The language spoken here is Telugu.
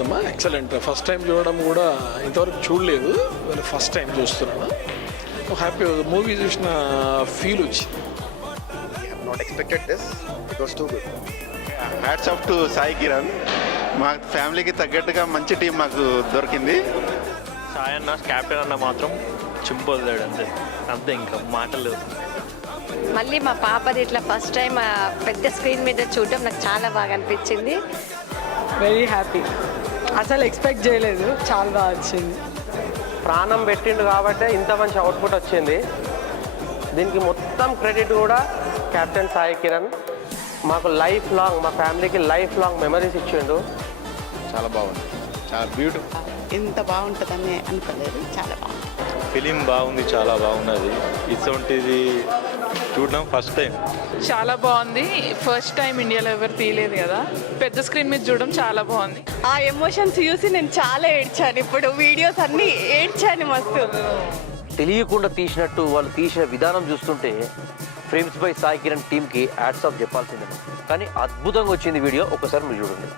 బాగుందమ్మా, ఎక్సలెంట్. ఫస్ట్ టైం చూడడం కూడా ఇంతవరకు చూడలేదు, ఫస్ట్ టైం చూస్తున్నాను. హ్యాపీ మూవీ చూసిన ఫీల్ వచ్చింది. Not expected this. It was too good. Hats off to Sai Kiran. మా ఫ్యామిలీకి తగ్గట్టుగా మంచి టీం మాకు దొరికింది. సాయి అన్న క్యాప్టెన్ అన్న మాత్రం చింపొద్దాడు, అంతే అంతే, ఇంకా మాటలు. మళ్ళీ మా పాపది ఇట్లా ఫస్ట్ టైం పెద్ద స్క్రీన్ మీద చూడడం నాకు చాలా బాగా అనిపించింది. వెరీ హ్యాపీ, అసలు ఎక్స్పెక్ట్ చేయలేదు, చాలా బాగా వచ్చింది. ప్రాణం పెట్టిండు కాబట్టి ఇంత మంచి అవుట్పుట్ వచ్చింది. దీనికి మొత్తం క్రెడిట్ కూడా కెప్టెన్ సాయి కిరణ్. మాకు లైఫ్ లాంగ్, మా ఫ్యామిలీకి లైఫ్ లాంగ్ మెమరీస్ ఇచ్చిండు. చాలా బాగుంది, చాలా బ్యూటిఫుల్. ఎంత బాగుంటుందని అనుకోలేదు, చాలా బాగుంది. ఫిలిం బాగుంది, చాలా బాగున్నది. ఇటువంటిది చూడడం ఫస్ట్ టైం. చాలా బాగుంది, ఫస్ట్ టైం ఇండియాలో ఎవరు తీయలేదు కదా, పెద్ద స్క్రీన్ మీద చూడడం చాలా బాగుంది. ఆ ఎమోషన్స్ చూసి నేను చాలా ఏడ్చాను. ఇప్పుడు వీడియోస్ అన్నీ ఏడ్చాను మస్తు. తెలియకుండా తీసినట్టు వాళ్ళు తీసిన విధానం చూస్తుంటే ఫ్రేమ్స్ బై సాయి కిరణ్ టీమ్కి హ్యాట్స్ ఆఫ్ చెప్పాల్సిందే. కానీ అద్భుతంగా వచ్చింది వీడియో, ఒకసారి మీరు చూడండి.